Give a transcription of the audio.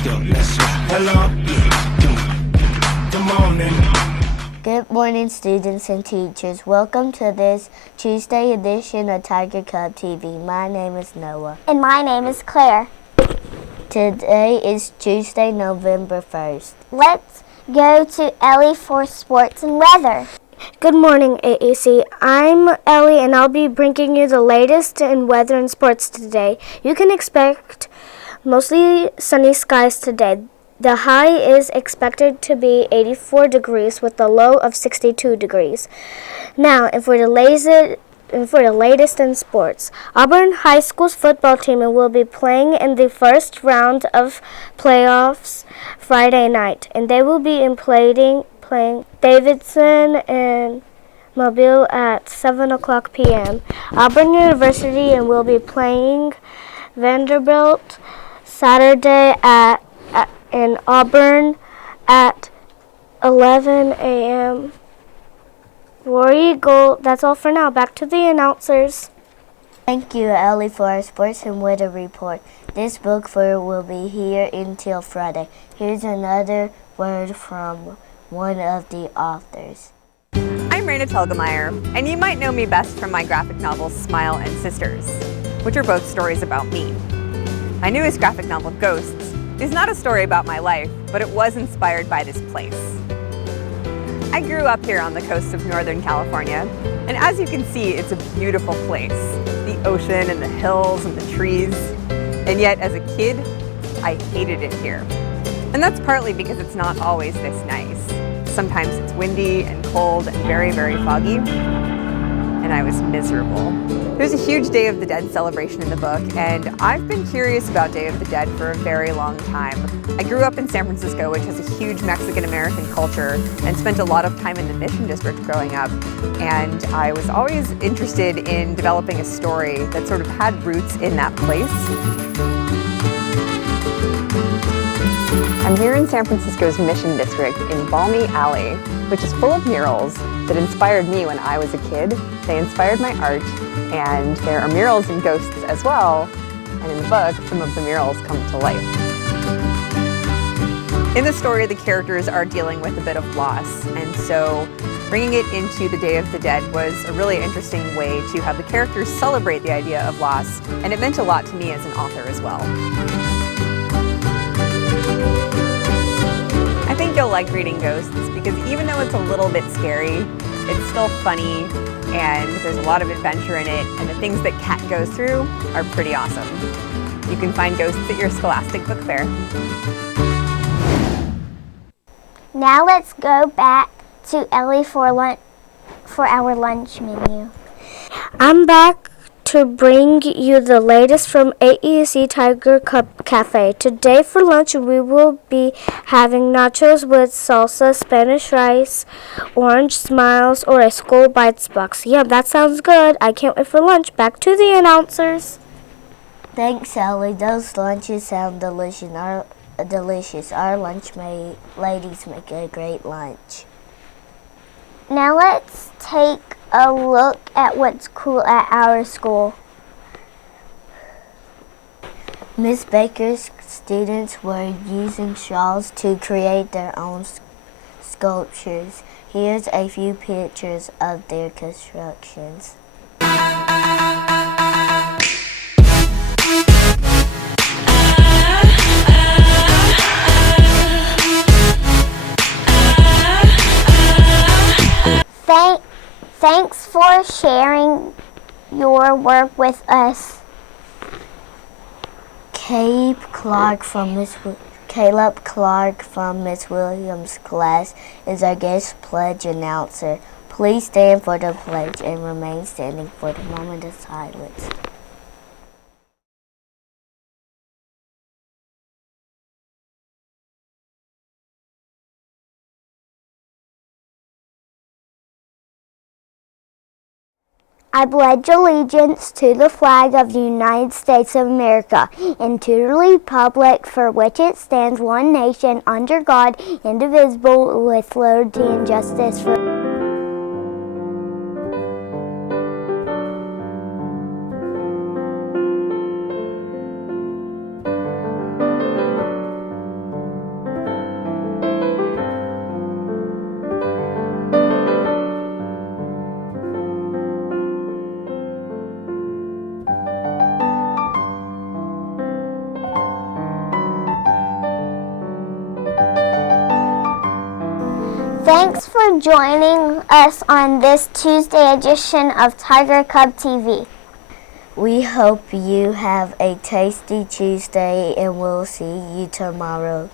Hello. Good morning. Good morning, students and teachers. Welcome to this Tuesday edition of Tiger Cub TV. My name is Noah. And my name is Claire. Today is Tuesday, November 1st. Let's go to Ellie for sports and weather. Good morning, AEC. I'm Ellie, and I'll be bringing you the latest in weather and sports today. You can expect mostly sunny skies today. The high is expected to be 84 degrees with a low of 62 degrees. Now, and for the latest in sports, Auburn High School's football team will be playing in the first round of playoffs Friday night, and they will be playing Davidson and Mobile at 7 o'clock p.m. Auburn University and will be playing Vanderbilt Saturday in Auburn at 11 a.m. War Eagle. That's all for now. Back to the announcers. Thank you, Ellie, for our sports and weather report. This book fair will be here until Friday. Here's another word from one of the authors. I'm Raina Telgemeier, and you might know me best from my graphic novels Smile and Sisters, which are both stories about me. My newest graphic novel, Ghosts, is not a story about my life, but it was inspired by this place. I grew up here on the coast of Northern California, and as you can see, it's a beautiful place. The ocean and the hills and the trees. And yet, as a kid, I hated it here. And that's partly because it's not always this nice. Sometimes it's windy and cold and very, very foggy, and I was miserable. There's a huge Day of the Dead celebration in the book, and I've been curious about Day of the Dead for a very long time. I grew up in San Francisco, which has a huge Mexican-American culture, and spent a lot of time in the Mission District growing up, and I was always interested in developing a story that sort of had roots in that place. I'm here in San Francisco's Mission District in Balmy Alley, which is full of murals that inspired me when I was a kid. They inspired my art, and there are murals and ghosts as well, and in the book, some of the murals come to life. In the story, the characters are dealing with a bit of loss, and so bringing it into the Day of the Dead was a really interesting way to have the characters celebrate the idea of loss, and it meant a lot to me as an author as well. I think you'll like reading Ghosts because even though it's a little bit scary, it's still funny and there's a lot of adventure in it, and the things that Kat goes through are pretty awesome. You can find Ghosts at your Scholastic Book Fair. Now let's go back to Ellie for our lunch menu. I'm back to bring you the latest from AEEC Tiger Cub Cafe. Today for lunch we will be having nachos with salsa, Spanish rice, orange smiles, or a Skull Bites box. Yeah, that sounds good. I can't wait for lunch. Back to the announcers. Thanks, Ellie. Those lunches sound delicious. Our ladies make a great lunch. Now let's take a look at what's cool at our school. Miss Baker's students were using straws to create their own sculptures. Here's a few pictures of their constructions. Thanks for sharing your work with us. Caleb Clark from Miss Williams' class is our guest pledge announcer. Please stand for the pledge and remain standing for the moment of silence. I pledge allegiance to the flag of the United States of America and to the republic for which it stands, one nation, under God, indivisible, with liberty and justice for all. Thanks for joining us on this Tuesday edition of Tiger Cub TV. We hope you have a tasty Tuesday and we'll see you tomorrow.